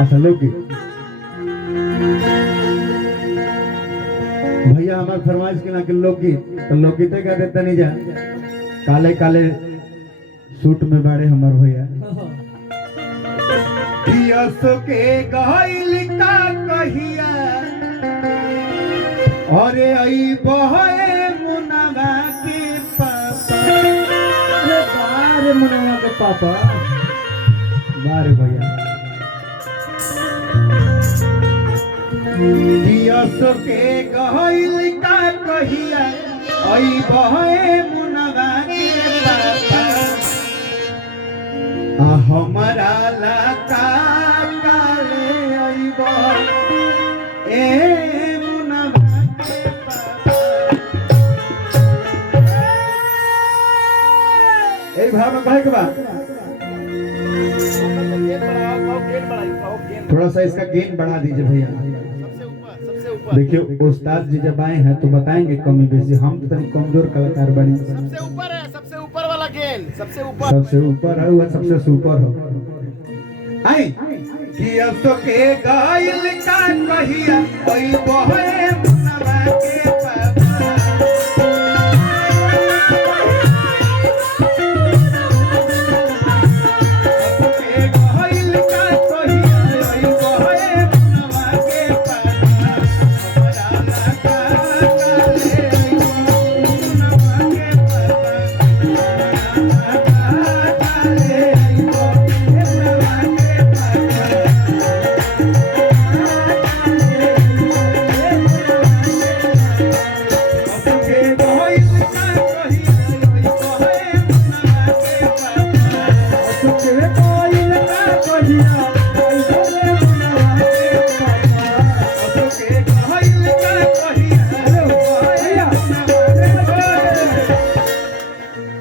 अच्छा लोकगीत भैया हमारे फरमाइश के ना कि लोकगीत तो लोकगीत का देता नहीं जा काले काले सूट में बाड़े हमार भैया के गइल का कहिया अरे आई बहे मुनवा के पापा अरे बारे मुनवा के पापा बारे भैया के गइल का कहिया आई बहे मुनवा के पापा हमारा लाका काले आइबो ए मुनवा के पापा ए भाव में कहे के बा थोड़ा सा इसका गेन बढ़ा दीजिए भैया देखिए उस्ताद जी जब आए हैं तो बताएंगे कमी बेसी हम तो तनी कमजोर कलाकार बनी सबसे ऊपर है सबसे ऊपर वाला गेन सबसे ऊपर है वो सबसे सुपर हो आई कि अब तो के गाइल का कहिया ओई बहे मुनवा के पापा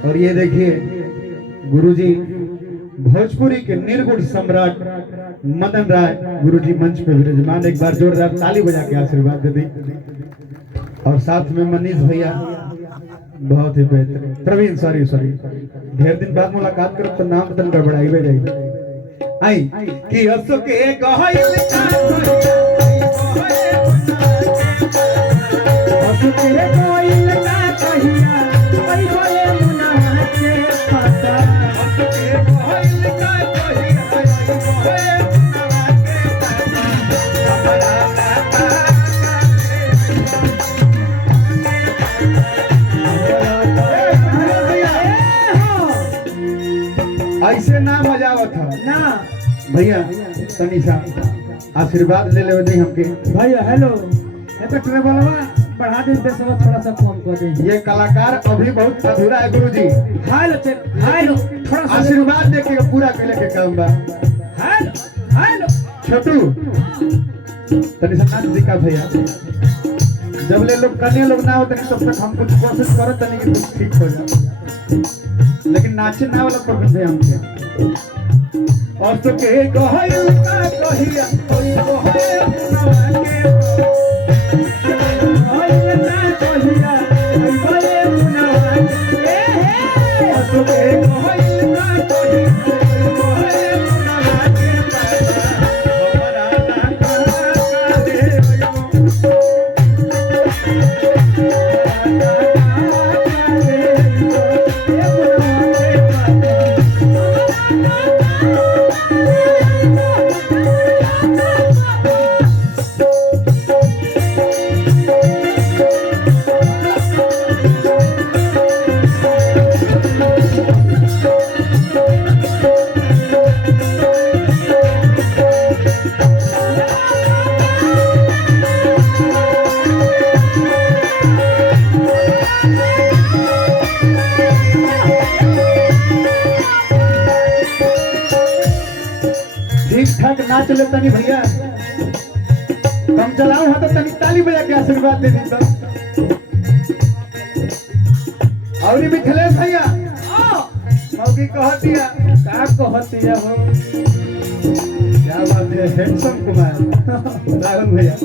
और ये देखिए गुरुजी भोजपुरी के निर्गुण सम्राट मदन राय गुरुजी मंच पे विराजमान एक बार जोरदार ताली बजा के आशीर्वाद दे दी और साथ में मनीष भैया बहुत ही बेहतर प्रवीण सॉरी ढेर दिन बाद मुलाकात करो तो नाम बदन गड़बड़ाई बे जाई आई कि हसो के कहइल का हसो के कहइल का कहिया आई बोले मुनवा के पापा हसो के कहइल का कहिया आई बोले मुनवा के पापा हमारा ऐसे ना मजा आवत था ना भैया तनी सा आशीर्वाद ले ले दे हमके भैया हेलो ये तो ट्रेवलवा बढ़ा दे दे सब थोड़ा सा कम कर दे ये कलाकार अभी बहुत अधूरा है गुरुजी हेलो थोड़ा सा आशीर्वाद दे के पूरा कैले के काम बा हेलो छोटू तनी सा नाच दिखा भैया जब ले लोग कन्या लोग ना होते तब तक हम कुछ कोशिश करो तनी कि कुछ ठीक हो जाए लेकिन नाचे ना वाला प्रॉब्लम है हमके और तो के कहइल का कहिया कोई कोहे मुनवा के कहइल ना कहिया कोई बोले मुनवा के और तो के कहइल का कहिया कोई कोहे मुनवा के हमारा लाका काले ठीक ठाक नाच ले तनी भैया कम चलाओ हाथ तनी ताली बजा के आशीर्वाद दे दी तो और मिथिलेश भैया मौगी कहतिया का कहतिया हो क्या बात है हैंडसम कुमार राहुल भैया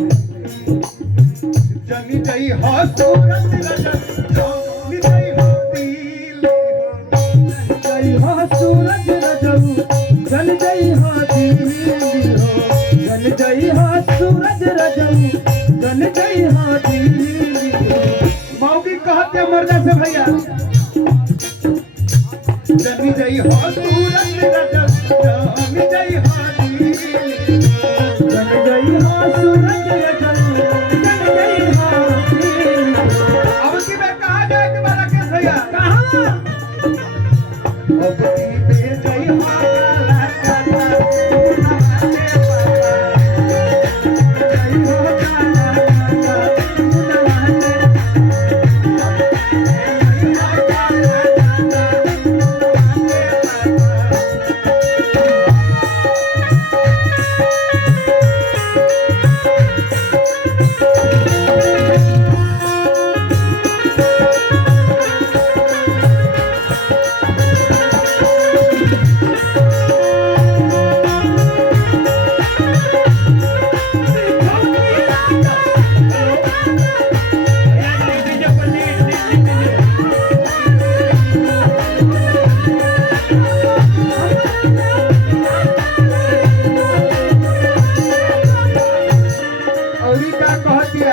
जनी जई हो सूरत रजत जनी जई हो दिल जई हो सूरज रजत जल जई हो दिल हो जन जय हो दिल्ली मौकी कहते मर्दा से भैया जमी जई हो सूरत रजब जमी जई हो दिल्ली जन जय हो सूरज जन जय हो दिल्ली अब की मैं कहा जाए तुम्हारा के भैया कहाँ अब की बे जई हो काला काला जय हो काला काला मुनवाने औरी का कहती है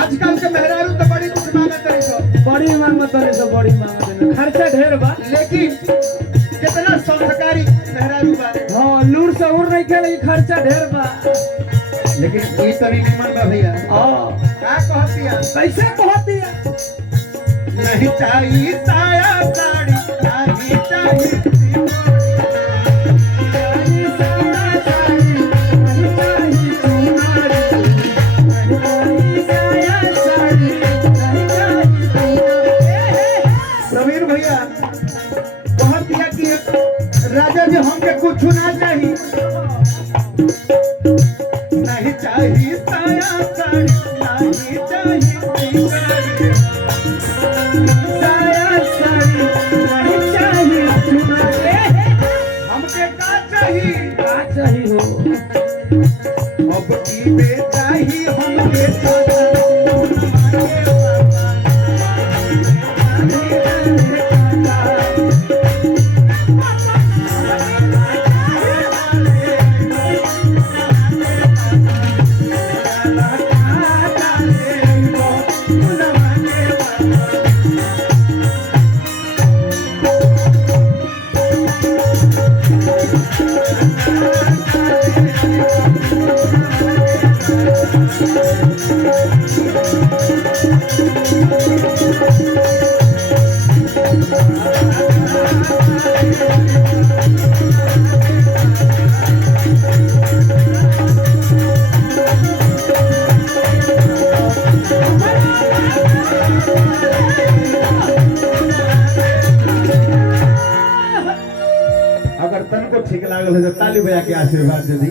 आजकल के मेहरारू तो बड़ी कुछ मांगत रही सो बड़ी मांगत है सब बड़ी मांगत है खर्चा ढेर बा लेकिन कितना संस्कारी मेहरारू बा हाँ लूर से उड़ नहीं खेले खर्चा ढेर बा लेकिन ई तरी निमन बा भैया हाँ का कहती है कैसे कहती है नहीं चाहिए साया साड़ी नहीं चाहिए नहीं साया साड़ी नहीं चाहिए चुनारी नहीं साया साड़ी नहीं चाहिए चुनारी प्रवीण भैया बहुत दिया कि राजा जी हमके कुछ ना चाहिए नहीं चाहिए साया साड़ी नहीं चाहिए साया साड़ी नहीं चाहिए चुनारी हमके का चाहिए का चाहिए हो अब की बेटा ही हमके अगर तन को ठीक लागल है तो ताली बजा के आशीर्वाद दे दी।